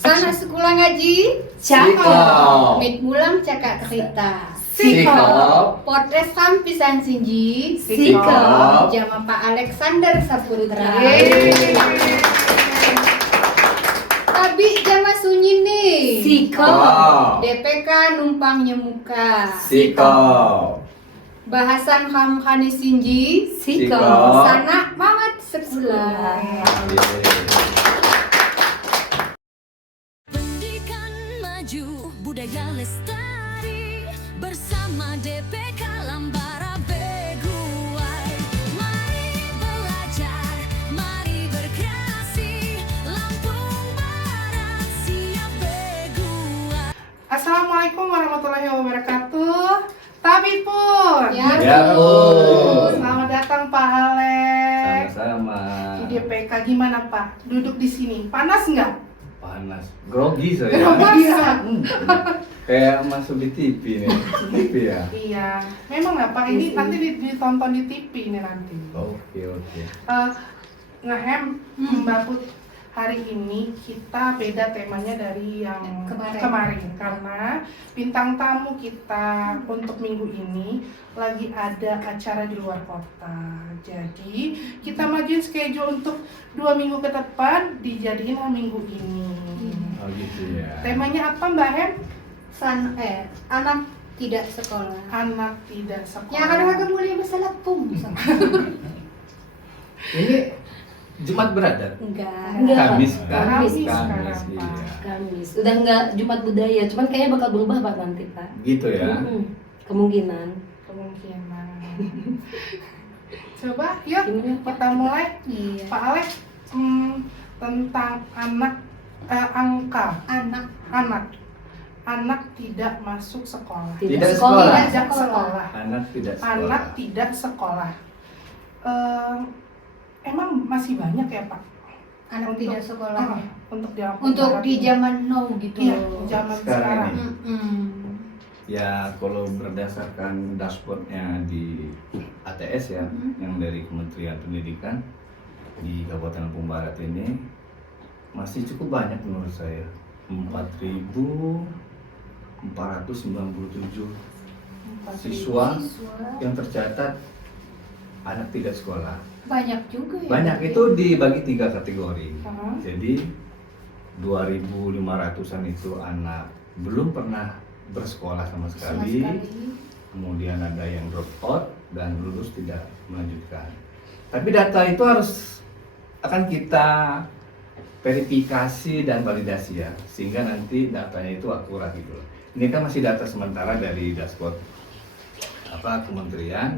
Sana sekolah ngaji, Cakep. mit mulang cakak kereta. Sikap. Potres sampisan sinji, Sikap. Jama Pak Alexander Saputra. Tabi jama sunyi nih. Sikap. DPK numpangnya muka. Sikap. Bahasan ham khani sinji, Sikap. sana mamat sekolah. Pendidikan maju, budaya lestari, bersama DPK Lambara Beguai. Mari belajar, mari berkreasi, Lampung Barat siap Beguai. Assalamualaikum warahmatullahi wabarakatuh. Tabi Pur. Ya, Bu. Selamat datang Pak Alex. Sama-sama. Di DPK gimana Pak? Duduk di sini. Panas nggak? Panas. Grogi saya. Iya. Kayak masuk di TV nih. TV ya. Iya. Memang nggak Pak? Ini nanti ditonton di TV ini nanti. Oke. Ngehem Mbak Put, hari ini kita beda temanya dari yang Kemarin. karena bintang tamu kita untuk minggu ini lagi ada acara di luar kota. Jadi kita majuin schedule untuk 2 minggu ke depan dijadiin minggu ini. Oh gitu ya. Temanya apa Mbak Hem? Anak tidak sekolah. Anak tidak sekolah. Ya kadang-kadang mulai masalah pung. Ini Jumat Beradat. Enggak. Kamis kan? Kamis Kamis, sekarang, iya. Pak. Kamis. Udah nggak Jumat budaya, cuman kayaknya bakal berubah Pak nanti Pak. Gitu ya. Kemungkinan. Kemungkinan. Coba yuk Gimana, Pak? kita mulai. Iya. Pak Alex, tentang angka anak tidak masuk sekolah. Tidak sekolah. Tidak sekolah. Anak tidak sekolah. Anak tidak sekolah. Emang masih banyak ya Pak? Anak Untuk- tidak sekolah. Untuk di Lampung Untuk Barat di ini. zaman now gitu. Iya, loh. zaman Sekarang sekarang. ini. Mm-mm. Ya kalau berdasarkan dashboardnya di ATS ya, yang dari Kementerian Pendidikan di Kabupaten Lampung Barat ini masih cukup banyak menurut saya. 4.497 siswa yang tercatat anak tidak sekolah. Banyak juga ya. Banyak itu dibagi 3 kategori. Aha. Jadi 2.500-an itu anak belum pernah bersekolah sama Sama sekali. sekali. Kemudian ada yang drop out dan lulus tidak melanjutkan. Tapi data itu akan kita verifikasi dan validasi ya, sehingga nanti datanya itu akurat gitu loh. Ini kan masih data sementara dari dashboard kementerian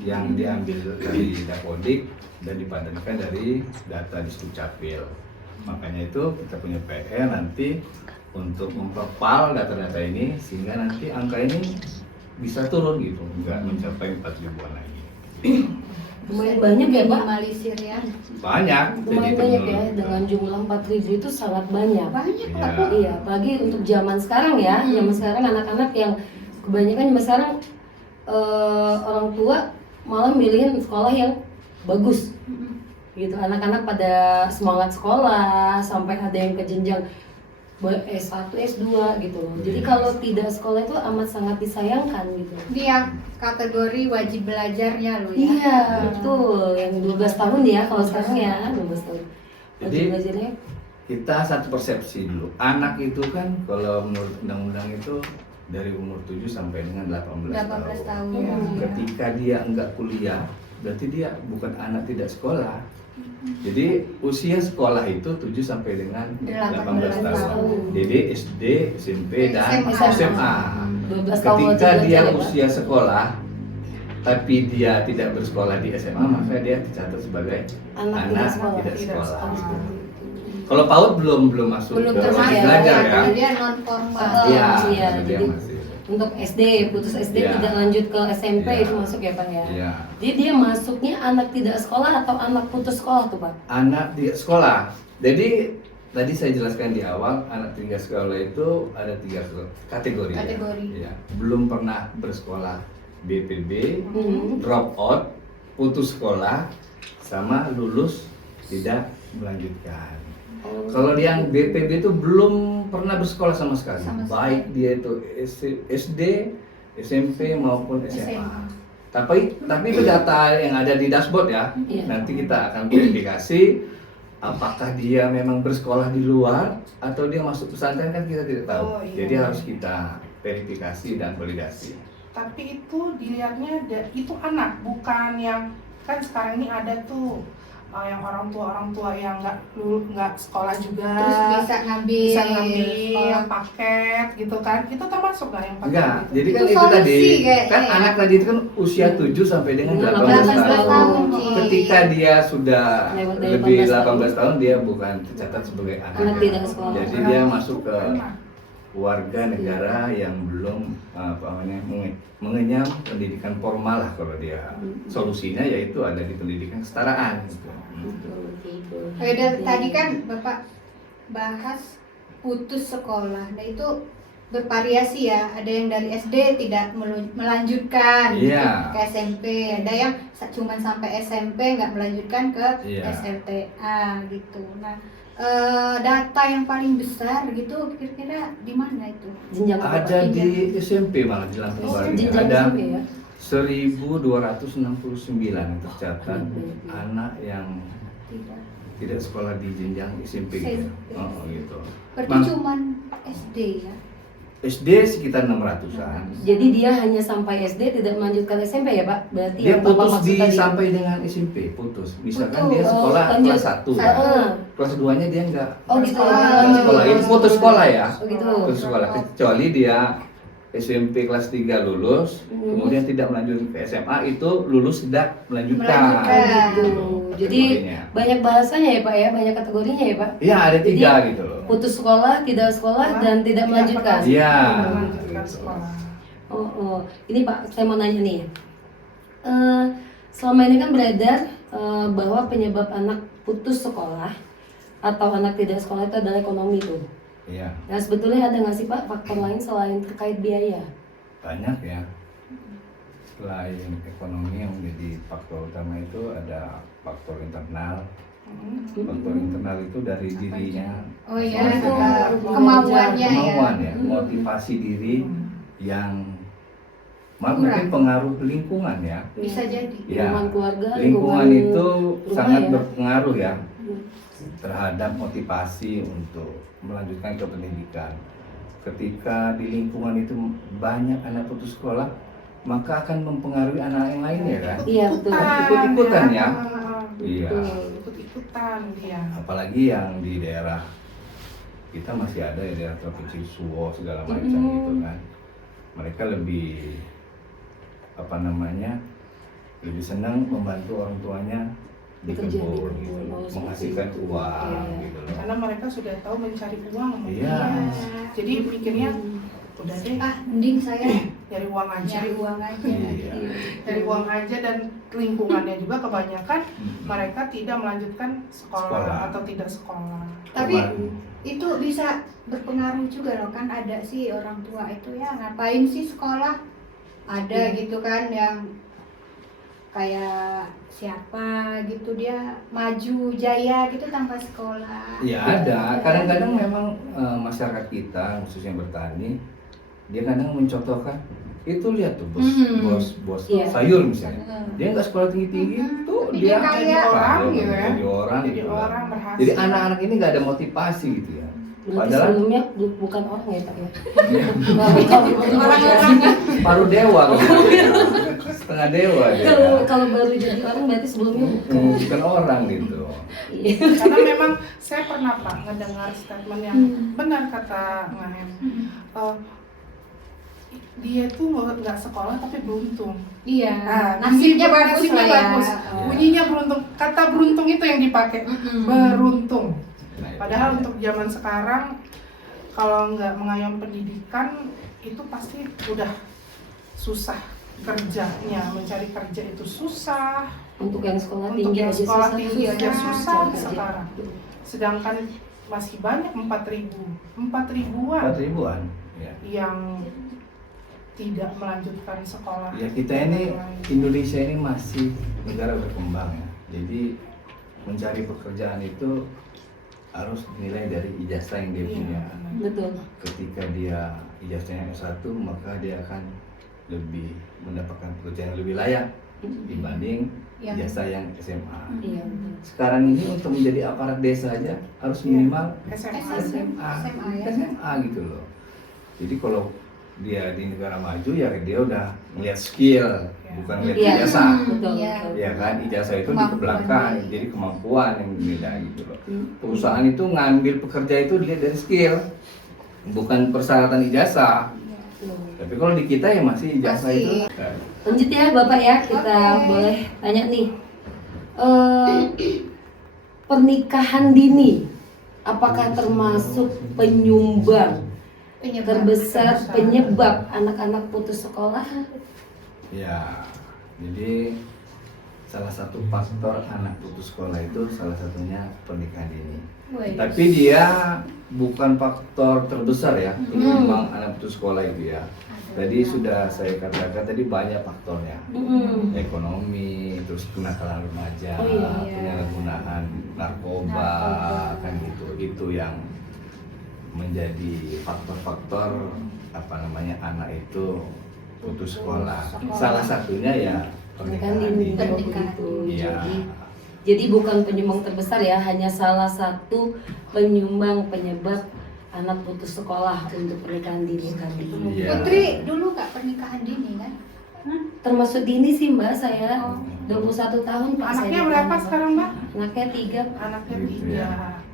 yang diambil dari Dapodik dan dipadankan dari data di Dukcapil. Makanya itu kita punya PR nanti untuk mempropal data-data ini sehingga nanti angka ini bisa turun gitu, nggak mencapai 4 ribuan lagi. Lumayan banyak ya Pak. Minimalisir ya. Banyak. Lumayan jadi banyak ya, menurut- dengan jumlah 4.000 itu sangat banyak. Banyak Iya. lah. Iya, apalagi untuk zaman sekarang ya, zaman sekarang anak-anak yang kebanyakan zaman sekarang orang tua malah milihin sekolah yang bagus. Gitu, anak-anak pada semangat sekolah sampai ada yang ke jenjang S1, S2 gitu loh. Jadi Yes. kalau tidak sekolah itu amat sangat disayangkan gitu. Dia kategori wajib belajarnya loh ya. Iya, betul. Yang 12 tahun ya kalau sekarang ya, 12 tahun. Jadi, Wajib belajarnya. Kita satu persepsi dulu. Anak itu kan kalau menurut undang-undang itu dari umur 7 sampai dengan 18 tahun. Ketika dia enggak kuliah, berarti dia bukan anak tidak sekolah. Jadi usia sekolah itu 7 sampai dengan 18 tahun. tahun. Jadi SD, SMP dan SMA. SMA. 12 tahun Ketika wajib dia belajar ya, Pak. usia sekolah tapi dia tidak bersekolah di SMA, maka dia dicatat sebagai Anak anak tidak tidak sekolah. sekolah. Kalau PAUD belum masuk Belum ke termasuk wajib belajar ya. karena dia non formal. Iya, Iya, karena dia jadi- masih. Untuk SD, putus SD Iya. tidak lanjut ke SMP Iya. itu masuk ya Pak ya? Iya. Jadi dia masuknya anak tidak sekolah atau anak putus sekolah tuh Pak? Anak tidak sekolah. Jadi tadi saya jelaskan di awal, anak tidak sekolah itu ada 3 kategori. Kategori. Ya. Belum pernah bersekolah BPB, Hmm. drop out, putus sekolah, sama lulus tidak melanjutkan. Kalau yang DPB itu belum pernah bersekolah sama sekali. Sama sekali. Baik dia itu SD, SMP maupun SMA. Tapi itu data yang ada di dashboard ya. Iya. Nanti kita akan verifikasi apakah dia memang bersekolah di luar atau dia masuk pesantren kan kita tidak tahu. Oh, iya. Jadi harus kita verifikasi dan validasi. Tapi itu dilihatnya itu anak, bukan yang kan sekarang ini ada tuh yang orang tua yang nggak sekolah juga, Terus bisa ngambil sekolah. paket gitu kan, itu termasuk nggak yang paket? Enggak, gitu? jadi kan Itu itu solusi tadi kayaknya kan ya. anak tadi itu kan usia 7 sampai dengan 18 18 tahun. tahun. Ketika dia sudah Lewat dari lebih 18 18 tahun dia bukan tercatat sebagai anak. Anak tidak sekolah. Jadi dia masuk ke Anak. warga negara yang belum mengenyam pendidikan formal lah kalau dia. Solusinya yaitu ada di pendidikan kesetaraan gitu. Tadi kan Bapak bahas putus sekolah. Nah itu bervariasi ya. Ada yang dari SD tidak melanjutkan Iya. ke SMP. Ada yang cuma sampai SMP nggak melanjutkan ke Iya. SMTA gitu. Nah data yang paling besar gitu kira-kira di mana itu? Jenjang apa, Pak? Ada di SMP malah di Lampung Oh, Barat. jenjang Ada SMP ya? 1269 yang tercatat Iya. anak yang tidak sekolah di jenjang SMP gitu. SMP. Oh, gitu. Berarti Nah, cuman SD ya? SD sekitar 600-an. Jadi dia hanya sampai SD tidak melanjutkan SMP ya Pak? Berarti Dia yang Bapak putus maksud tadi. sampai dengan SMP, putus. Misalkan Putus. dia sekolah Oh, lanjut. kelas 1. Ah. Kelas 2-nya dia enggak. Oh gitu. Kelas sekolah ini putus sekolah ya. Oh gitu. Putus sekolah kecuali dia SMP kelas 3 lulus, kemudian tidak melanjutkan ke SMA itu lulus tidak melanjutkan. Melanjutkan. Gitu. Jadi Kategorinya. banyak bahasanya ya Pak ya, banyak kategorinya ya Pak. Iya, ada 3 Jadi, gitu loh. Putus sekolah, tidak sekolah, dan tidak melanjutkan. Iya. Melanjutkan sekolah. Oh. Ini Pak, saya mau nanya nih. Selama ini kan beredar bahwa penyebab anak putus sekolah atau anak tidak sekolah itu adalah ekonomi tuh. Iya, Nah sebetulnya ada nggak sih Pak faktor lain selain terkait biaya? banyak ya. Selain ekonomi yang menjadi faktor utama itu ada faktor internal. Faktor internal itu dari dirinya. Oh iya, Maksudnya itu kemauannya ya. kemauan ya, motivasi diri yang malah Kurang. mungkin pengaruh lingkungan ya. Bisa jadi. Ya, Lingkungan keluarga, lingkungan itu rumah sangat ya. berpengaruh ya terhadap motivasi untuk melanjutkan ke pendidikan. Ketika di lingkungan itu banyak anak putus sekolah, maka akan mempengaruhi anak yang lainnya kan. Iya betul. Ikut-ikutan ya. Iya. Ikut-ikutan dia. Apalagi yang di daerah kita masih ada ya daerah provinsi Suwo segala macam gitu kan. Mereka lebih lebih senang membantu orang tuanya di Bekerja di kebun kebun, gitu, oh, seperti menghasilkan itu. uang Iya. gitu loh. Karena mereka sudah tahu mencari uang. Iya. Jadi pikirnya udah deh Mending saya nyari uang aja. cari uang aja. Iya. Dari uang aja, dan lingkungannya juga kebanyakan Mm-mm. mereka tidak melanjutkan sekolah, Sekolah. atau tidak sekolah. Tapi Cuman, itu bisa berpengaruh juga loh, kan ada sih orang tua itu ya ngapain sih sekolah, ada gitu kan yang kayak siapa gitu dia maju jaya gitu tanpa sekolah. ya ada. Kadang-kadang memang masyarakat kita khususnya bertani, dia kadang mencontohkan itu lihat tuh bos Iya. sayur misalnya. Hmm. Dia nggak sekolah tinggi-tinggi tuh Tapi dia dia kaya. jadi Orang kaya, gitu ya. jadi orang Jadi gitu lah. orang berhasil. Jadi anak-anak ini nggak ada motivasi gitu ya. Berarti Padahal sebelumnya bukan orang ya Pak ya? Orang-orang paruh dewa gitu. Setengah dewa dia. Kalau baru jadi orang berarti sebelumnya Bukan orang gitu. Iya. Karena memang saya pernah Pak ngedengar statement yang benar kata Ngahem. Dia tuh nggak sekolah tapi beruntung. iya, Nah, nasibnya bagus nasibnya lah ya. bagus. Bunyinya beruntung. Kata beruntung itu yang dipakai. Beruntung. Nah, itu Padahal dia. untuk zaman sekarang kalau nggak mengayomi pendidikan itu pasti udah susah kerjanya, mencari kerja itu susah. Untuk yang sekolah Untuk tinggi yang aja sekolah susah. tinggi aja susah Cari kerja. sekarang. Sedangkan masih banyak 4.000-an 4.000-an. Ya. yang tidak melanjutkan sekolah. Ya kita ini Indonesia ini masih negara berkembang ya. Jadi mencari pekerjaan itu harus nilai dari ijazah yang dia Iya, punya. benar. Betul. Ketika dia ijazahnya S1, maka dia akan lebih mendapatkan pekerjaan yang lebih layak dibanding Yang- ijazah yang SMA. Iya betul. Sekarang ini untuk menjadi aparat desa aja harus minimal SMA. SMA, SMA ya. SMA gitu loh. Jadi kalau dia di negara maju ya dia udah melihat skill, bukan melihat Iya. ijazah. Betul. Iya. betul. Ya kan, ijazah itu di Kemampuan belakang, dia. jadi kemampuan yang beda gitu loh. Hmm. Perusahaan itu ngambil pekerja itu dilihat dari skill, bukan persyaratan ijazah. Tapi kalau di kita ya masih ijazah Masih. itu. Lanjut ya Bapak ya, kita Oke. boleh tanya nih. Pernikahan dini apakah termasuk penyumbang terbesar penyebab anak-anak putus sekolah? Ya, jadi salah satu faktor anak putus sekolah itu salah satunya pernikahan dini. Wih. Tapi dia bukan faktor terbesar ya, penyumbang anak putus sekolah itu ya. Tadi sudah saya katakan tadi banyak faktornya. Ekonomi, terus kenakalan remaja, Oh iya. penyalahgunaan narkoba, kan gitu. Itu yang menjadi faktor-faktor apa namanya anak itu putus sekolah. Salah satunya ya Pernikahan pernikahan dini. dini. Pernikahan Begitu. Iya. Jadi bukan penyumbang terbesar ya, hanya salah satu penyumbang penyebab anak putus sekolah untuk pernikahan dini tadi. Iya. Putri dulu nggak pernikahan dini kan? Termasuk dini sih Mbak, saya 21 tahun Pak. Anaknya saya berapa nikah. sekarang, Mbak? Anaknya 3. Anaknya Gitu 3. ya.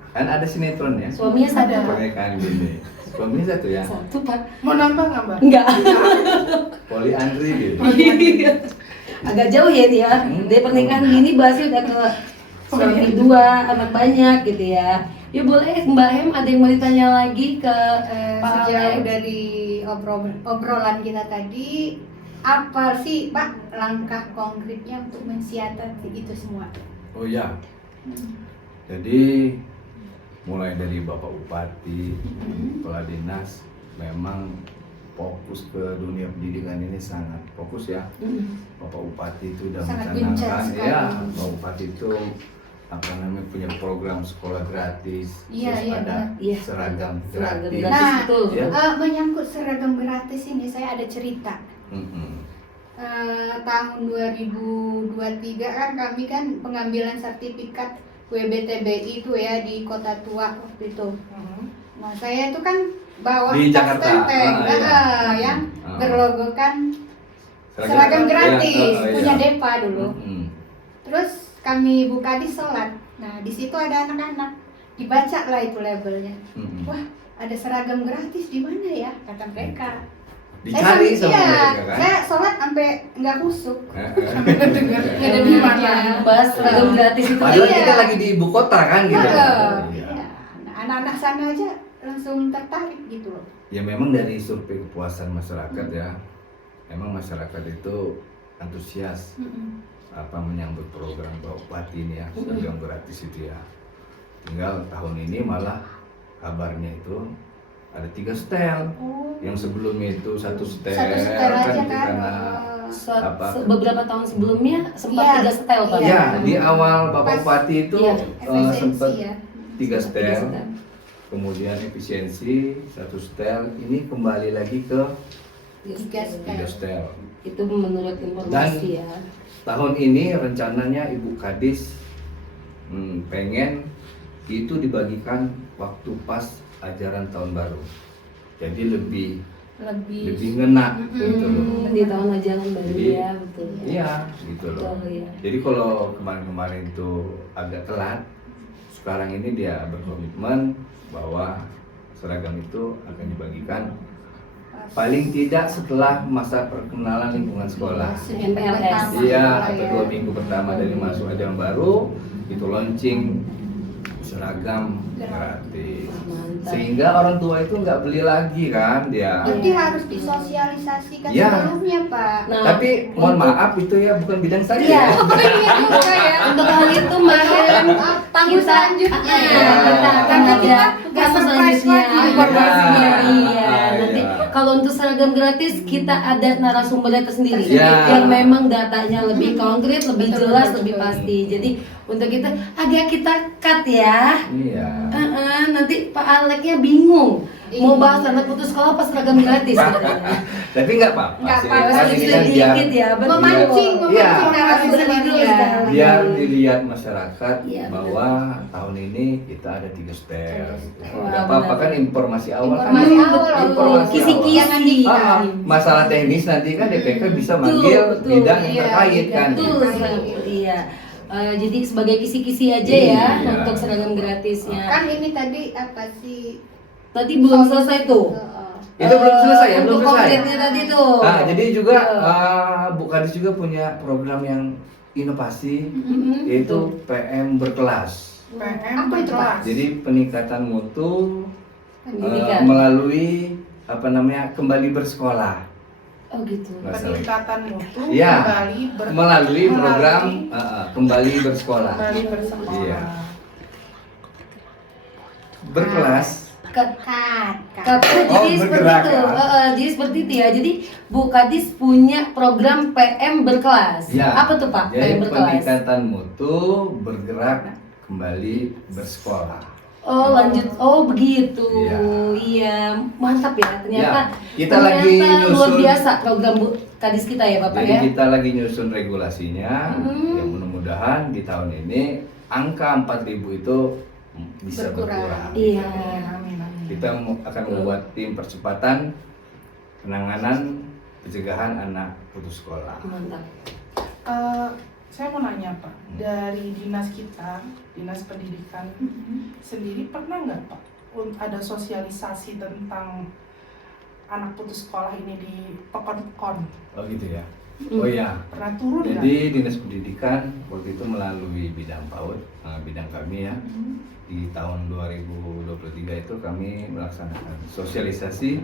Kan ada sinetron ya, Suaminya satu Ada. Pak. pernikahan dini. Suaminya satu ya, Satu Pak. Mau nambah nggak, Mbak? Enggak. poliandri gitu. Agak jauh ya nih ya. Dari pernikahan dini bahasnya udah ke suami 2, anak banyak gitu ya. Ya boleh Mbak Hem, ada yang mau ditanya lagi ke Pak Sejauh Alex? dari obrolan kita tadi, apa sih Pak langkah konkretnya untuk mensiasati itu semua? Oh ya, jadi mulai dari Bapak Bupati, Kepala Dinas, memang fokus ke dunia pendidikan ini sangat fokus ya. Bapak Bupati itu udah Sangat gencar mencanangkan, sekali. ya Bapak Bupati itu apa namanya punya program sekolah gratis, Iya, terus iya, ada benar. Iya. seragam Seragam gratis. gratis. Nah, betul. Ya. menyangkut seragam gratis ini saya ada cerita. Mm-mm. Tahun 2023 kan kami kan pengambilan sertifikat WBTBI itu ya di Kota Tua waktu itu. Nah saya itu kan bawa Di tas Jakarta. tenteng, Iya. yang Ah. berlogokan seragam gratis, Iya, punya iya. Depa dulu. Mm-mm. Terus kami buka di sholat. Nah di situ ada anak-anak, dibaca lah itu labelnya. Mm-mm. Wah ada seragam gratis di mana ya? Kata mereka. Dicari sama iya, mereka kan. saya sholat sampai nggak kusuk. Dengar Nggak ada di mana? Iya. Bahas seragam gratis itu. Padahal Iya. kita lagi di ibu kota kan gitu. Iya. Iya. Nah, anak-anak sana aja langsung tertarik gitu loh. Ya memang dari survei kepuasan masyarakat ya, memang masyarakat itu antusias apa menyambut program Bapak Bupati ini ya, seragam gratis itu ya. Tinggal tahun ini malah kabarnya itu ada 3 setel, yang sebelumnya itu 1 setel, Satu setel aja kan. karena apa? Beberapa tahun sebelumnya sempat Iya. 3 setel Pak. Iya. Ya di awal Bapak Pas- Bupati itu Iya. Efisiensi sempat ya. 3 setel. setel. Kemudian efisiensi 1 setel, ini kembali lagi ke 3 setel. 3 setel. Itu menurut informasi ya. Tahun ini rencananya Ibu Kadis pengen itu dibagikan waktu pas ajaran tahun baru. Jadi lebih ngena gitu loh. Di tahun ajaran baru Jadi, ya, betul. Iya, gitu loh. Betul ya. Jadi kalau kemarin-kemarin itu agak telat, sekarang ini dia berkomitmen bahwa seragam itu akan dibagikan paling tidak setelah masa perkenalan lingkungan sekolah. MLS. Iya, atau 2 minggu pertama dari masuk ajaran baru itu launching seragam gratis. Mantap. Sehingga orang tua itu nggak beli lagi kan dia. Berarti harus disosialisasikan Iya. sebelumnya Pak. Nah, Tapi mohon maaf itu ya bukan bidang saya. Iya. Iya juga ya. Untuk hal itu Mbak Hem, Tahun selanjutnya Iya, ya. kita akan Karena kita ada nggak kasus surprise selanjutnya lagi informasinya. Iya. Iya, nanti Iya. kalau untuk seragam gratis kita ada narasumbernya tersendiri Ya. yang memang datanya lebih konkret, lebih Betul, jelas, betul, lebih betul. pasti. Jadi untuk kita agak kita cut ya. Iya. Nanti Pak Aleknya bingung mau Iya. bahas anak putus sekolah pas seragam gratis katanya. Tapi nggak apa-apa Nggak sih. apa-apa, Kan ini kan biar sedikit ya, betul. Memancing, Iya. narasumbernya. biar dilihat masyarakat Iya, bahwa tahun ini kita ada 3 setel. Gitu. Wah, Nggak apa-apa benar. kan informasi awal kan. Informasi ini awal, informasi kisi-kisi. awal. Masalah teknis nanti kan DPK bisa Betul, manggil betul. bidang yang Iya, terkait kan. Betul gitu. sekali. Iya. Jadi sebagai kisi-kisi aja Iya. ya untuk seragam gratisnya. Kan ini tadi apa sih? Tadi belum selesai tuh. Itu belum selesai ya, belum Untuk selesai. konkretnya tadi tuh. Nah, jadi juga Iya. Bu Kadis juga punya program yang inovasi Mm-mm. yaitu PM berkelas. PM Apa itu, Pak? berkelas. Jadi peningkatan mutu Pendidikan. melalui apa namanya kembali bersekolah. Oh gitu. peningkatan mutu Iya. melalui Program kembali bersekolah. kembali bersekolah. Iya. Berkelas. Jadi seperti bergerak, itu. ya. Jadi seperti itu ya. Jadi Bu Kadis punya program PM berkelas. Ya. Apa tuh Pak? Jadi PM berkelas. peningkatan mutu bergerak kembali bersekolah. Oh lanjut. Oh begitu. Iya. Iya. Mantap ya. Ternyata. Kita lagi luar nyusun. biasa program Bu Kadis kita ya Bapak Jadi ya. kita lagi nyusun regulasinya. Hmm. Yang mudah-mudahan di tahun ini angka 4.000 itu bisa berkurang. Iya. Amin, amin. Kita akan membuat tim percepatan penanganan pencegahan anak putus sekolah. Mantap. Saya mau nanya Pak, dari dinas kita, dinas pendidikan sendiri pernah nggak Pak ada sosialisasi tentang anak putus sekolah ini di pekon-pekon? Oh gitu ya. Oh ya. Pernah turun nggak? Jadi dinas pendidikan waktu itu melalui bidang PAUD, bidang kami ya. Di tahun 2023 itu kami melaksanakan sosialisasi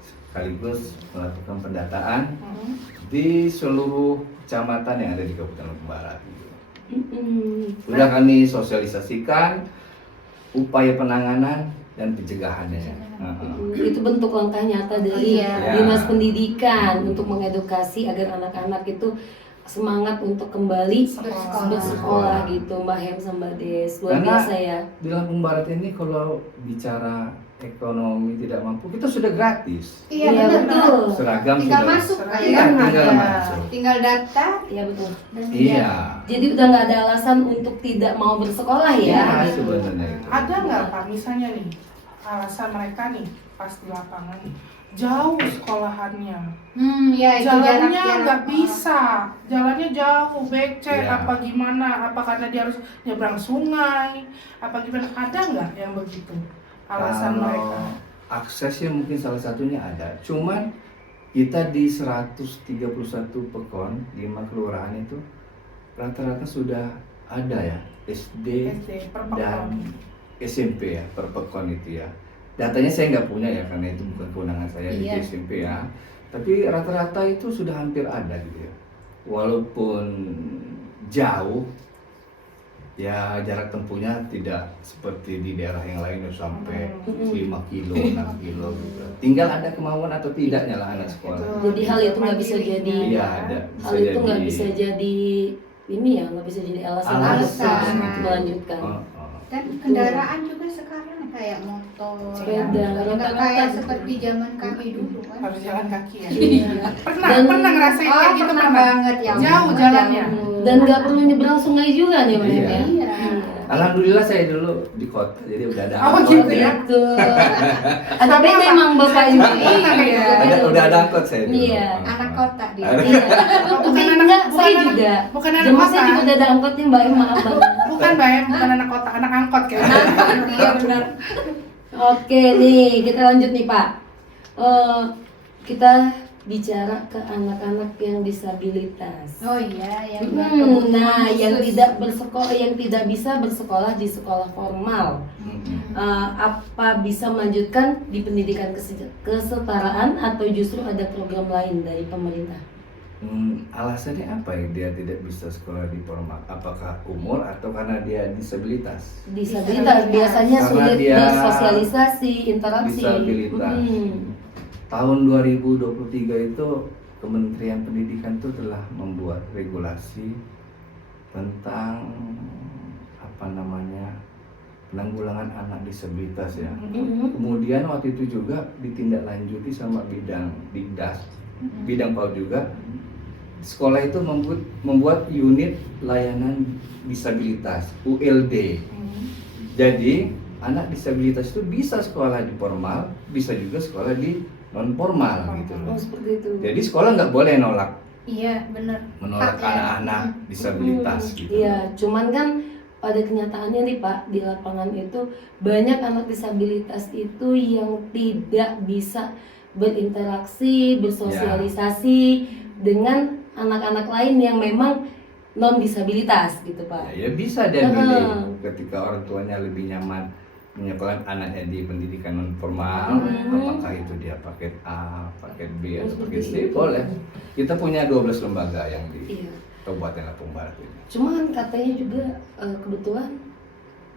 sekaligus melakukan pendataan di seluruh kecamatan yang ada di Kabupaten Lombok Barat. Gitu. Sudah kami sosialisasikan upaya penanganan dan pencegahannya. Itu bentuk langkah nyata dari Iya. dinas pendidikan untuk mengedukasi agar anak-anak itu semangat untuk kembali bersekolah gitu Mbak Hem sama Mbak Des. Luar Karena biasa ya. di Lampung Barat ini kalau bicara ekonomi tidak mampu kita sudah gratis. Iya betul. betul. Seragam Tinggal sudah. masuk Iya, Iya, kan. tinggal Ada. masuk. Tinggal daftar Iya betul. dan Iya. Jadi udah nggak ada alasan untuk tidak mau bersekolah ya. Iya, gitu. sebenarnya itu. Ada nggak Pak misalnya nih alasan mereka nih pas di lapangan nih, jauh sekolahannya, ya itu jalannya jarak-jarak. nggak bisa, jalannya jauh, becek, Iya. apa gimana, apa karena dia harus nyebrang sungai, apa gimana, ada nggak yang begitu alasan Kalau mereka? aksesnya mungkin salah satunya ada. Cuman kita di 131 pekon 5 kelurahan itu rata-rata sudah ada ya SD SD per dan pekon. SMP ya per pekon itu ya. Datanya saya nggak punya ya karena itu bukan kewenangan saya di Iya. SMP ya. Tapi rata-rata itu sudah hampir ada gitu ya. Walaupun jauh ya jarak tempuhnya tidak seperti di daerah yang lain sampai 5 kilo, 6 kilo gitu. Tinggal ada kemauan atau tidaknya lah anak sekolah. Jadi hal itu nggak bisa jadi Iya ada. hal itu nggak bisa jadi ini ya nggak bisa jadi alasan Alasan. untuk melanjutkan. Oh. Dan kendaraan juga sekarang kayak motor, Sepeda, nggak rata-rata kayak gitu. seperti zaman kami dulu kan. Harus jalan kaki ya. Iya. Pernah ngerasain Oh, kayak gitu pernah pernah? banget ya. Jauh jalannya. Dan nggak perlu nyebrang sungai juga nih Mbak Hem Iya. ya. Iya. Alhamdulillah saya dulu di kota jadi udah ada. Oh, angkot gitu ya? Gitu. Ada beda emang Bapak ini. Ada udah ada angkot saya dulu. Iya. Anak kota dia. Iya. Oh, bukan Tapi anak- enggak, bukan saya anak- juga. bukan anak Zaman kota. saya juga udah ada angkotnya Mbak Em, maaf banget. Bukan bayang, bukan anak kota, anak angkot kayaknya. Iya benar. Oke nih, kita lanjut nih Pak. Kita bicara ke anak-anak yang disabilitas. Oh iya, yang Nah, yang tidak bersekolah, yang tidak bisa bersekolah di sekolah formal, apa bisa melanjutkan di pendidikan kesetaraan atau justru ada program lain dari pemerintah? Alasannya apa ya dia tidak bisa sekolah di formal? Apakah umur atau karena dia disabilitas? Disabilitas biasanya Karena sulit dia bersosialisasi, interaksi. disabilitas. tahun 2023 itu Kementerian Pendidikan itu telah membuat regulasi tentang apa namanya penanggulangan anak disabilitas ya. Kemudian waktu itu juga ditindaklanjuti sama bidang Dikdas, bidang PAUD juga. Sekolah itu membuat unit layanan disabilitas (ULD). Jadi anak disabilitas itu bisa sekolah di formal, bisa juga sekolah di non formal gitu Oh loh. seperti itu. Jadi sekolah nggak boleh Iya, bener. menolak Hak ya. anak-anak disabilitas gitu. Iya, cuman kan pada kenyataannya nih Pak, di lapangan itu banyak anak disabilitas itu yang tidak bisa berinteraksi, bersosialisasi dengan anak-anak lain yang memang non disabilitas gitu Pak. Ya bisa dia pilih ketika orang tuanya lebih nyaman menyekolahkan anaknya di pendidikan non formal, apakah itu dia paket A, paket B, atau paket C, boleh. Kita punya 12 lembaga yang di Iya. Kabupaten Lampung Barat ini. Cuma kan katanya juga kebetulan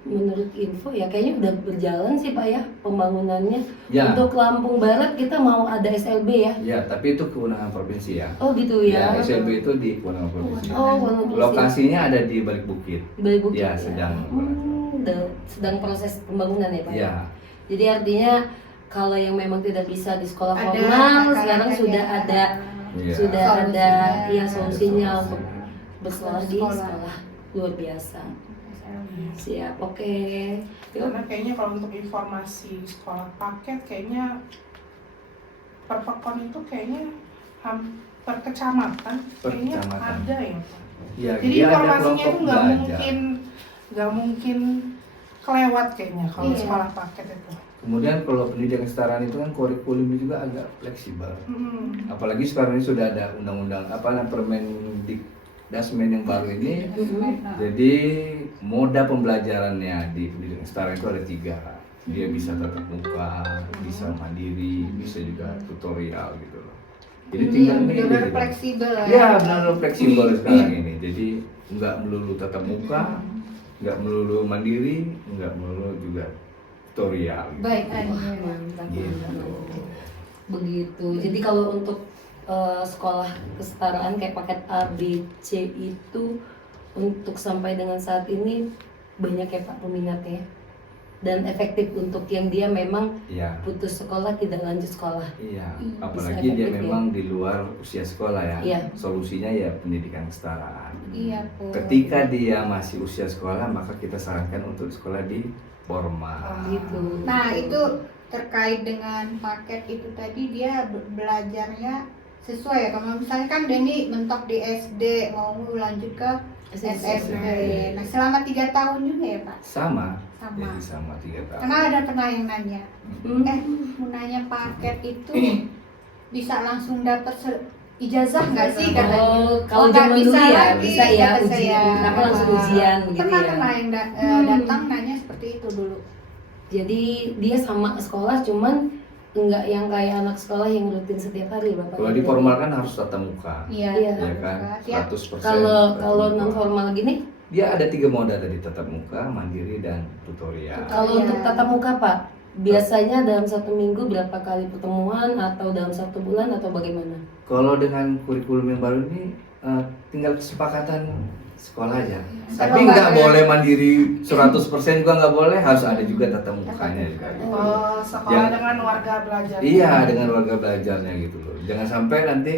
menurut info ya kayaknya udah berjalan sih Pak ya pembangunannya. Ya. Untuk Lampung Barat kita mau ada SLB ya. Ya, tapi itu kewenangan provinsi ya. Oh gitu ya. SLB itu di kewenangan provinsi. Oh, walaupun Lokasinya ada di balik bukit. Bayi Bukit Ya, sedang. sedang proses pembangunan ya Pak. Ya. Jadi artinya kalau yang memang tidak bisa di sekolah Ada formal kakak-kakaknya. sekarang sudah ada Iya. ada Solusinya. ya solusinya Ada untuk solusinya. bersekolah di Sekolah. sekolah luar biasa. Siap, oke. Yuk. Karena kayaknya kalau untuk informasi sekolah paket kayaknya per pekon itu kayaknya per kecamatan Per kayaknya kecamatan. ada ya Pak. Ya, Jadi dia ada informasinya kelompok itu nggak belajar. mungkin kelewat kayaknya kalau Iya. sekolah paket itu. Kemudian kalau pendidikan kesetaraan itu kan kurikulumnya juga agak fleksibel. Apalagi sekarang ini sudah ada undang-undang apa namanya Permendikdasmen yang baru ini. Jadi moda pembelajarannya di pendidikan kesetaraan itu ada 3. Dia bisa tatap muka, bisa mandiri, bisa juga tutorial gitu loh. Jadi tinggal milih. benar gitu. fleksibel ya. Ya benar fleksibel sekarang ini. Jadi nggak melulu tatap muka, nggak melulu mandiri, nggak melulu juga tutorial. Gitu. Baik, Mantap, Gitu. mantap. Begitu. Jadi kalau untuk sekolah kesetaraan kayak paket A, B, C itu untuk sampai dengan saat ini banyak ya Pak peminatnya dan efektif untuk yang dia memang Iya. putus sekolah tidak lanjut sekolah. Iya, Bisa apalagi dia efektif, memang di luar usia sekolah ya. Iya. Solusinya ya pendidikan kesetaraan. Iya, Po. Ketika dia masih usia sekolah, maka kita sarankan untuk sekolah di formal. Gitu. Nah, itu terkait dengan paket itu tadi dia belajarnya sesuai ya. Kalau misalnya kan Denny mentok di SD mau lanjut ke SMP. Nah, selama 3 tahun juga ya Pak? Sama. Sama. Jadi sama 3 tahun. Karena ada pernah yang nanya, mau nanya paket itu bisa langsung dapat ijazah nggak sih katanya? Oh, kalau nggak zaman dulu ya lagi, bisa ya kata ujian, saya. kenapa langsung ujian begitu Pernah ya. pernah yang datang nanya seperti itu dulu. Jadi dia sama sekolah cuman enggak yang kayak anak sekolah yang rutin setiap hari Bapak. Kalau di formal kan harus tatap muka. Iya, Iya. Ya kan? Tiap 100%. Kalau tatap non muka. formal gini, Dia ada 3 moda tadi, tatap muka, mandiri, dan tutorial. kalau Iya. untuk tatap muka Pak, biasanya dalam 1 minggu berapa kali pertemuan atau dalam 1 bulan atau bagaimana? Kalau dengan kurikulum yang baru ini tinggal kesepakatan sekolah aja. Tapi Kalau nggak nggak- boleh mandiri 100% juga nggak boleh, harus ada juga tatap mukanya juga. Oh, sekolah Yang- dengan warga belajar. Iya, dengan warga belajarnya gitu loh. Jangan sampai nanti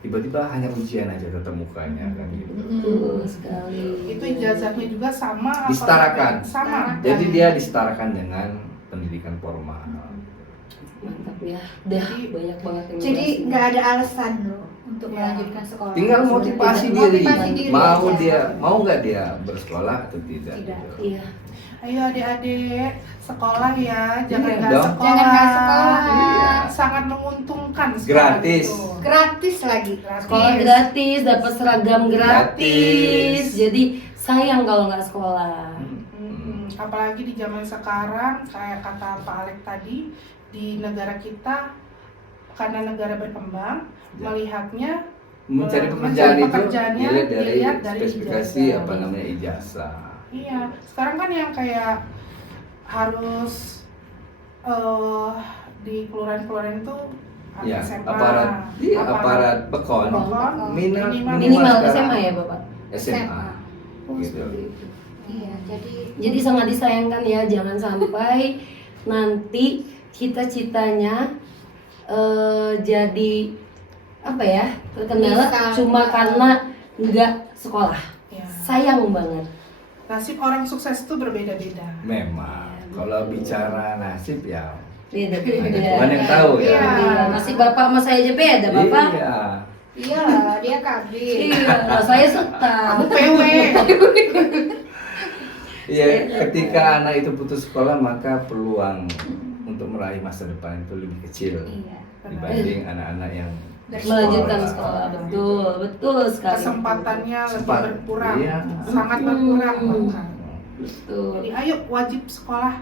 tiba-tiba hanya ujian aja tatap mukanya kan gitu. Betul sekali. Itu ijazahnya juga sama apa Disetarakan. beda? Sama. Jadi dia disetarakan dengan pendidikan formal. Mantap ya. Dah Jadi- banyak banget yang Jadi dibahas. nggak ada alasan loh untuk Iya. melanjutkan sekolah. Tinggal motivasi diri. Motivasi diri Mau aja. mau nggak dia bersekolah atau tidak? Tidak. gitu. Iya. Ayo adik-adik sekolah ya, jangan Iya nggak dong. sekolah. Jangan nggak sekolah. Iya. Sangat menguntungkan sekolah Gratis. itu. Gratis lagi. Sekolah gratis, dapat seragam gratis. Gratis. Jadi sayang kalau nggak sekolah. Apalagi di zaman sekarang, kayak kata Pak Alek tadi, di negara kita karena negara berkembang, Ya. melihatnya Mencari Mencari pekerjaan itu pekerjaannya dilihat dari spesifikasi ijazah. apa namanya ijazah. iya. Sekarang kan yang kayak harus di kelurahan-kelurahan itu Ya, SMA, aparat pekon Pekon, Minimal sekarang SMA ya Bapak? SMA. Oh, Gitu. seperti itu. Iya, Jadi sangat disayangkan ya, jangan sampai nanti cita-citanya jadi apa ya, terkendala Bisa, cuma bisa. karena nggak sekolah. Ya. Sayang banget. Nasib orang sukses itu berbeda-beda. Memang kalau bicara nasib ya Beda. Tuhan yang tahu ya. Iya, nasib Bapak sama saya aja beda, Bapak. Iya. Iyalah, dia KB. Iya, saya setah. Aku PW. Iya, ketika anak itu putus sekolah maka peluang untuk meraih masa depan itu lebih kecil Iya. dibanding anak-anak yang Melanjutkan sekolah, betul sekali. Kesempatannya lebih Sempat. berkurang. Iya. Sangat berkurang. Bapak. Betul. Jadi ayo wajib sekolah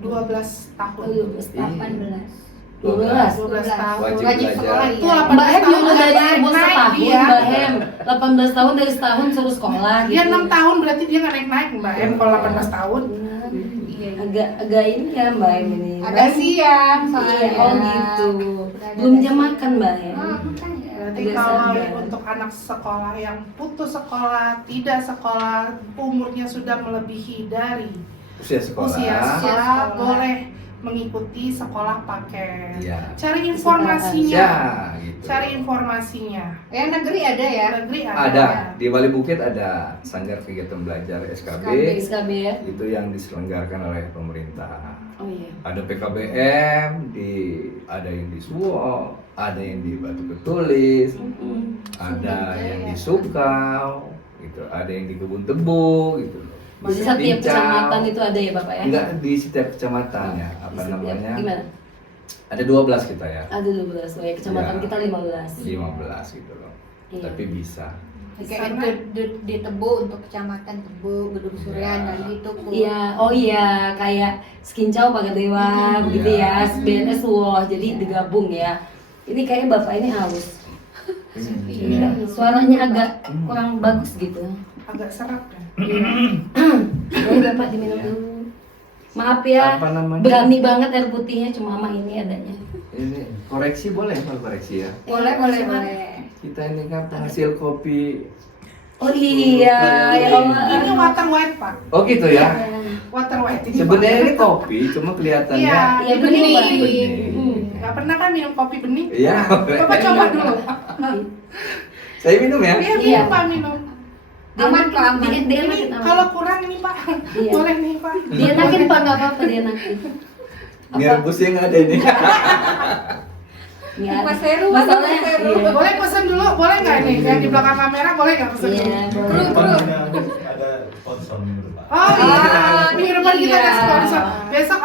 12 tahun. 12 tahun. 18. 12. 12 tahun. Wajib Wajib belajar. sekolah Itu ya. 18 Mbak Hem tahun juga dari naik umur setahun, dia. Mbak Hem. 18 tahun dari setahun suruh sekolah gitu. Dia 6 tahun berarti dia nggak naik-naik Mbak Em kalau 18 tahun. Iya. Agak ini ya Mbak Hem ini. Agak siang soalnya. Iya, oh gitu. Belum jam makan Mbak Hem. Oh, makanya. Berarti Agak kalau sabar. untuk anak sekolah yang putus sekolah, tidak sekolah, umurnya sudah melebihi dari usia sekolah. usia sekolah, sekolah. boleh mengikuti sekolah paket. Iya. Cari informasinya. Ya, gitu. Cari informasinya. Yang negeri ada ya? Negeri Ada di Wali Bukit ada Sanggar Kegiatan Belajar SKB. SKB ya. Itu yang diselenggarakan oleh pemerintah. Oh iya. Ada PKBM, ada yang di Suwo, ada yang di Batu Ketulis, ada yang di Sukau, gitu, ada yang di Kebun Tebu, gitu loh. Jadi Di setiap Cincau. kecamatan itu ada ya Bapak ya? Enggak di setiap kecamatan ya, Di apa setiap- namanya? Gimana? Ada 12 kita ya. Ada 12, oh ya kecamatan Ya. kita 15. 15 gitu loh. Iya. Tapi bisa. Kayak di Tebu untuk kecamatan Tebu, Gedung Suryan Ya. dan gitu. Bu. Iya, oh iya, kayak Skincau Pagadewa begitu ya, Iya. BNS Woh, jadi digabung ya. Ini kayaknya Bapak ini haus. Iya. Suaranya agak kurang bagus gitu. Agak serak ya. Jadi Bapak diminum dulu. Maaf ya, Apa namanya? berani banget air putihnya cuma sama ini adanya. Ini koreksi boleh Pak, koreksi ya. Boleh, boleh, boleh. Kita ini kan penghasil kopi. Oh iya, ya Allah. Ini water white Pak. Oh gitu ya. Water white ini. Sebenarnya Pak. ini kopi, cuma kelihatannya Iya, Iya, ini bening. bening, Pak. bening. Nggak pernah kan minum kopi bening? Iya. Bapak coba dulu. Saya minum ya. Iya, Iya. minum Pak, minum. Aman kok, aman. Dia Ini nakin aman. kalau kurang ini Pak, Iya. boleh nih Pak. Dia nakin Pak, nggak apa-apa dia nakin. Ini rebusnya nggak ada ini. Ya, Mas Heru, masalahnya Mas Heru. iya. Boleh pesen dulu, boleh nggak nih? Yang di belakang kamera boleh nggak pesen Iya, dulu? boleh. Ada sponsor minggu depan. Oh iya, minggu depan kita Iya. kasih sponsor. Besok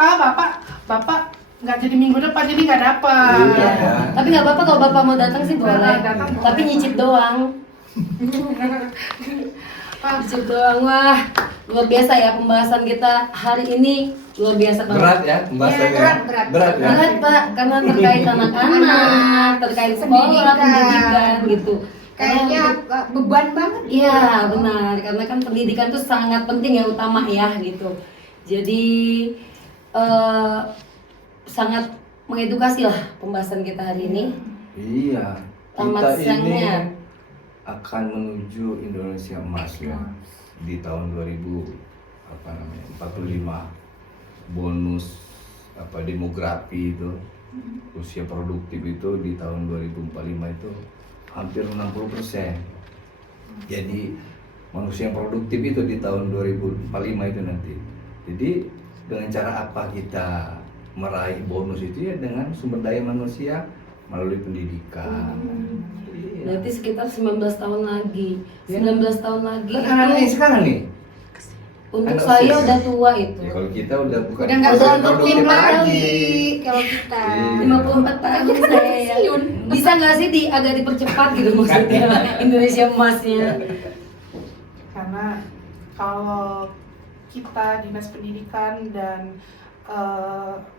bapak nggak jadi minggu depan jadi nggak dapat. Iya. Tapi nggak apa-apa kalau Bapak mau datang sih boleh. Datang boleh. Tapi nyicip doang. Nyicip doang. Wah, luar biasa ya pembahasan kita hari ini, luar biasa banget. Berat ya pembahasannya. Iya, berat. Berat ya. Berat Pak, karena terkait anak-anak, terkait sekolah, pendidikan gitu. Kayaknya beban banget. Iya benar, karena kan pendidikan itu sangat penting ya, utama ya gitu. Jadi sangat mengedukasi lah pembahasan kita hari ini. Iya. Tamat Kita ini siangnya. akan menuju Indonesia emas ya di tahun 2045. Bonus demografi itu, usia produktif itu di tahun 2045 itu hampir 60%. Jadi manusia yang produktif itu di tahun 2045 itu nanti. Jadi dengan cara apa kita meraih bonus itu ya dengan sumber daya manusia melalui pendidikan. Iya. Berarti sekitar 19 tahun lagi. 19 tahun lagi Kan anak-anak itu sekarang nih. untuk anak saya usia. udah tua itu. Ya, kalau kita udah bukan Udah nggak Udah produktif produktif lagi kalau kita. Iya. 54 tahun saya ya. Bisa nggak sih agak dipercepat gitu maksudnya Indonesia emasnya? Karena kalau kita dinas pendidikan dan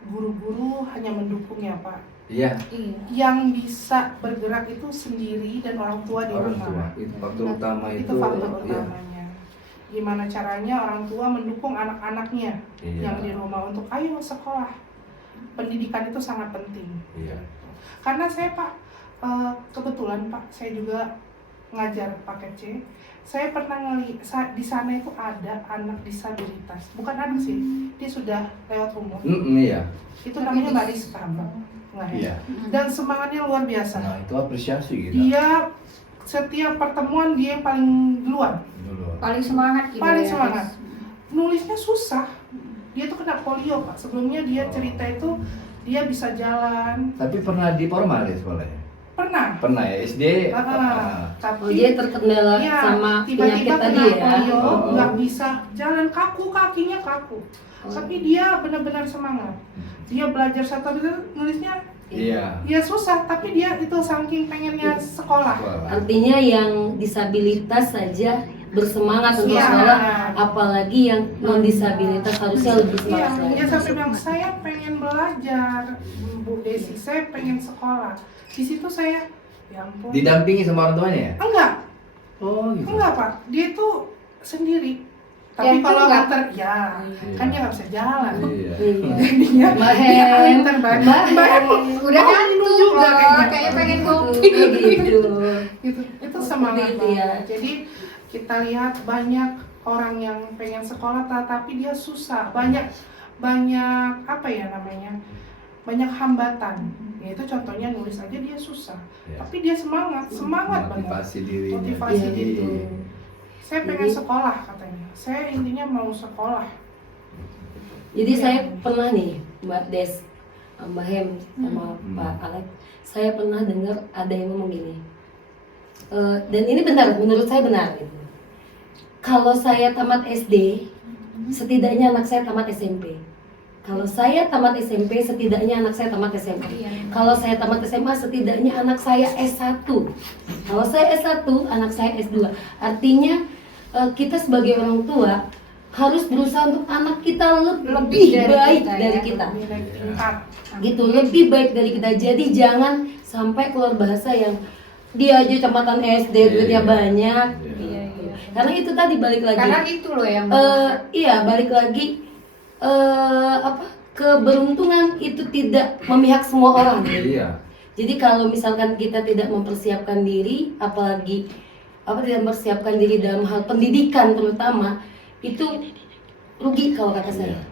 guru-guru hanya mendukung ya Pak. Iya, Iya. Yang bisa bergerak itu sendiri dan orang tua di orang tua. rumah. Itu faktor utama itu. Itu faktor Iya. utamanya. Gimana caranya orang tua mendukung anak-anaknya Iya. yang di rumah untuk ayo sekolah. pendidikan itu sangat penting. Iya. Karena saya Pak, kebetulan Pak, saya juga ngajar paket C. Saya pernah di sana itu ada anak disabilitas, bukan anak sih, dia sudah lewat umur. Iya. Itu namanya barista Pak. Nah, Iya. dan semangatnya luar biasa. Nah itu apresiasi kita. Dia setiap pertemuan dia yang paling duluan, Dulu. Paling semangat gitu paling ya. semangat. Nulisnya susah. Dia tuh kena polio Pak. Sebelumnya dia cerita itu dia bisa jalan. Tapi pernah di formal ya sekolahnya? Pernah. Pernah ya SD. Tapi Oh, dia terkendala iya, sama tiba-tiba penyakit tadi kena ya. polio, Oh. nggak bisa jalan, kaku, kakinya kaku. Oh. Tapi dia benar-benar semangat. Dia belajar satu nulisnya Iya. ya susah, tapi dia itu saking pengennya sekolah. Artinya yang disabilitas saja bersemangat untuk Iya. sekolah, apalagi yang non disabilitas harusnya lebih Iya, semangat lagi. dia sampai bilang saya pengen belajar, Bu Desi, saya pengen sekolah. Di situ saya, ya ampun. Didampingi sama orang tuanya ya? Enggak, Oh gitu. enggak Pak, dia itu sendiri. Tapi Ya, kalau enggak. antar, ya kan dia nggak bisa jalan. Iya. Iya. Jadinya Mbak dia Hem. antar Mbak Mbak Hem. Udah Mau ngantuk minum juga loh, kayaknya. kayak pengen kopi. Gitu. Itu semangat Seperti itu banget. ya. Jadi kita lihat banyak orang yang pengen sekolah tapi dia susah, banyak apa ya namanya, banyak hambatan. Yaitu contohnya nulis aja dia susah, Ya. tapi dia semangat banget. Motivasi dirinya. Motivasi Iya, diri. gitu. Saya pengen Jadi- sekolah katanya. Saya intinya mau sekolah. Jadi Iya. saya pernah nih, Mbak Des, Mbak Hem, sama Pak Alek, saya pernah dengar ada yang ngomong gini. Dan ini benar, menurut saya benar. Gitu. Kalau saya tamat SD, setidaknya anak saya tamat SMP. Kalau saya tamat SMP, setidaknya anak saya tamat SMA. Iya. Kalau saya tamat SMA, setidaknya anak saya S1. Kalau saya S1, anak saya S2. Artinya kita sebagai orang tua harus berusaha untuk anak kita lebih dari baik kita, ya. dari kita. Lebih naik tingkat. Gitu, lebih baik dari kita. Jadi jangan sampai keluar bahasa yang dia aja tamatan SD, duitnya banyak. Iya, iya. Karena itu tadi balik lagi. Karena itu loh yang Iya, balik lagi keberuntungan itu tidak memihak semua orang. Iya. Jadi kalau misalkan kita tidak mempersiapkan diri, apalagi tidak mempersiapkan diri dalam hal pendidikan terutama, itu rugi kalau kata saya. Iya.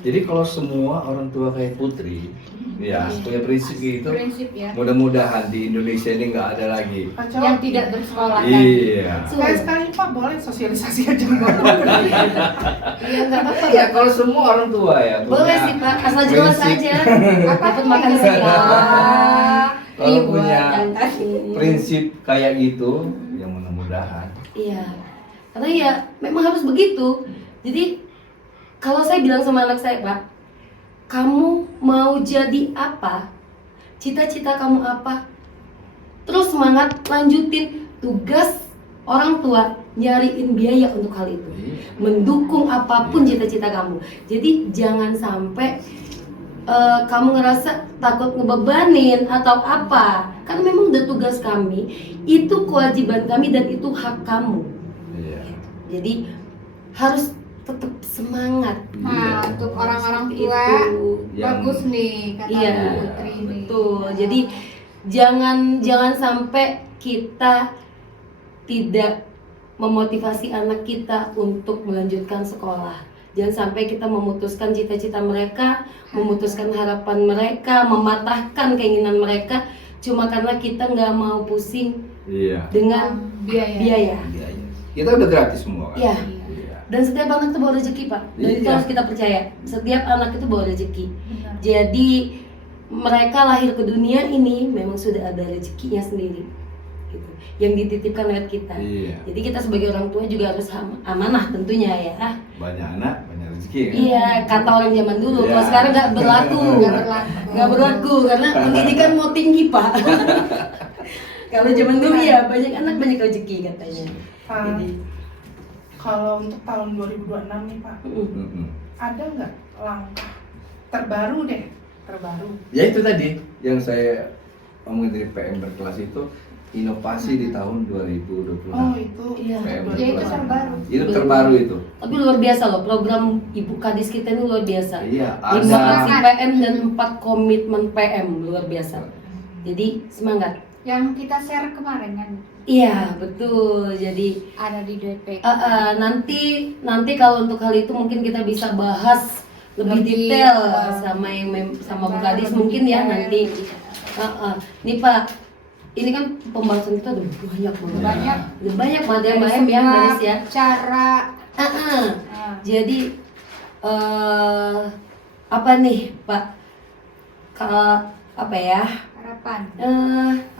Jadi kalau semua orang tua kayak Putri, ya punya prinsip gitu. prinsip ya. Mudah-mudahan di Indonesia ini nggak ada lagi. Kacau. Yang tidak bersekolah kan. Iya. Sekali-sekali Pak boleh sosialisasi aja nggak? Iya, nggak apa-apa. Ya kalau semua orang tua ya. Boleh punya sih Pak, asal jelas prinsip. aja. Dapat makan siang. Kalau Iya, punya buat yang tadi. prinsip kayak gitu, ya mudah-mudahan. Iya, karena ya memang harus begitu. Jadi kalau saya bilang sama anak saya, Pak, kamu mau jadi apa? Cita-cita kamu apa? Terus semangat, lanjutin. Tugas orang tua nyariin biaya untuk hal itu, mendukung apapun cita-cita kamu. Jadi jangan sampai kamu ngerasa takut ngebebanin atau apa. Karena memang udah tugas kami, itu kewajiban kami dan itu hak kamu. Iya. Jadi harus tetap semangat. Nah, untuk orang-orang Seperti tua itu. bagus nih kata Iya, Bu Putri nih. betul. Jadi jangan sampai kita tidak memotivasi anak kita untuk melanjutkan sekolah. Jangan sampai kita memutuskan cita-cita mereka, memutuskan harapan mereka, mematahkan keinginan mereka cuma karena kita nggak mau pusing Iya. dengan biaya. biaya. Iya, iya. Kita udah gratis semua kan? Iya. Iya. Dan setiap anak itu bawa rezeki, Pak. Dan itu Iya. harus kita percaya. Setiap anak itu bawa rezeki. Benar. Jadi mereka lahir ke dunia ini memang sudah ada rezekinya sendiri, gitu. Yang dititipkan lewat kita. Iya. Jadi kita sebagai orang tua juga harus amanah tentunya ya. Banyak anak, banyak rezeki kan? Iya, kata orang zaman dulu. Iya. Kalau sekarang nggak berlaku. Nggak berlaku. Nggak berlaku karena pendidikan mau tinggi, Pak. Kalau zaman dulu ya banyak anak banyak rezeki katanya. Pak, Jadi, kalau untuk tahun 2026 nih Pak, Mm-mm. ada nggak langkah terbaru deh, terbaru? Ya itu tadi yang saya ngomongin dari PM berkelas itu, inovasi di tahun 2020. Oh itu Iya. PM Ya, itu terbaru. Itu terbaru itu. Tapi luar biasa loh, program Ibu Kadis kita ini luar biasa. Iya, 5 aksi ada PM dan 4 komitmen PM, luar biasa. Jadi semangat. Yang kita share kemarin kan Iya, betul. Jadi ada di DP. nanti kalau untuk hal itu mungkin kita bisa bahas lebih detail sama sama Bu Kadis mungkin ya nanti. Nih Pak, ini kan pembahasan kita udah banyak banget. Banyak. Udah banyak banget ya Dari Mbak Em ya, Mbak Nis ya. cara Nah, jadi apa nih Pak? Apa ya? harapan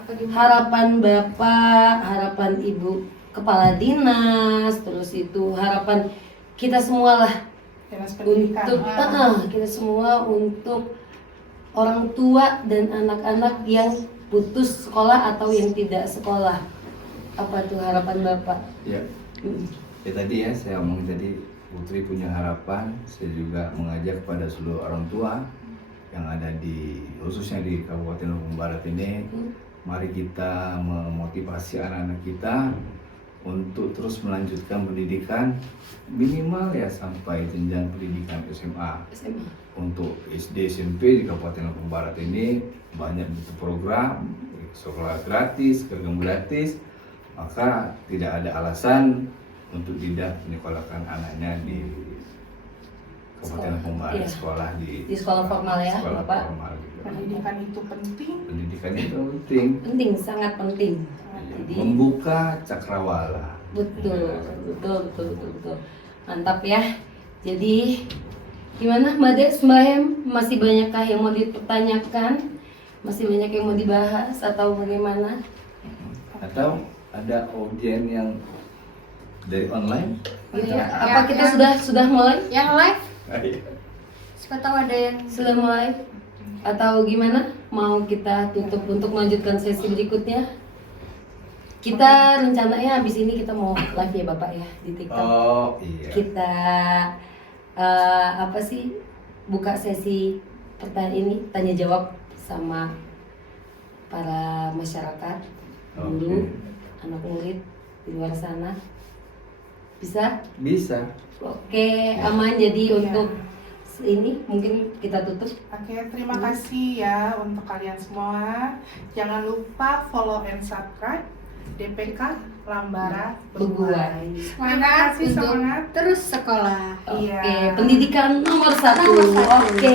apa gimana? Harapan Bapak, harapan Ibu Kepala Dinas, terus itu harapan kita semua lah dinas pendidikan. untuk kita semua untuk orang tua dan anak-anak yang putus sekolah atau yang tidak sekolah. Apa tuh harapan Bapak? ya. Mm. Ya tadi ya saya omong tadi Putri punya harapan, saya juga mengajak kepada seluruh orang tua yang ada di khususnya di Kabupaten Lampung Barat ini, mari kita memotivasi anak-anak kita untuk terus melanjutkan pendidikan minimal ya sampai jenjang pendidikan SMA. Untuk SD SMP di Kabupaten Lampung Barat ini banyak bentuk program sekolah gratis, seragam gratis, maka tidak ada alasan untuk tidak menyekolahkan anaknya di Kabupaten Lampung Barat, Iya. sekolah Di sekolah formal ya, sekolah Bapak? formal gitu. Pendidikan itu penting. Pendidikan itu penting. Penting, sangat penting. Jadi Membuka cakrawala. betul, betul. Mantap ya. Jadi gimana Mbak Des, Mbak Hem, masih banyakkah yang mau dipertanyakan? Masih banyak yang mau dibahas atau bagaimana? Atau ada audiens yang dari online? Iya. Apa kita sudah mulai? Yang live Iya. siapa tahu ada yang Sudah mulai? Atau gimana? Mau kita tutup untuk melanjutkan sesi berikutnya? Kita rencananya habis ini kita mau live ya Bapak ya di TikTok. Oh iya. Kita apa sih, buka sesi pertanyaan ini tanya jawab sama para masyarakat, guru, anak murid di luar sana. Bisa? Bisa. Oke, aman. Jadi untuk ini mungkin kita tutup. Oke, terima kasih ya untuk kalian semua. Jangan lupa follow and subscribe DPK Lambara Beguai. Terima semangat kasih, untuk semangat. terus sekolah. Oke, Iya. pendidikan nomor 1. Nomor 1. Oke.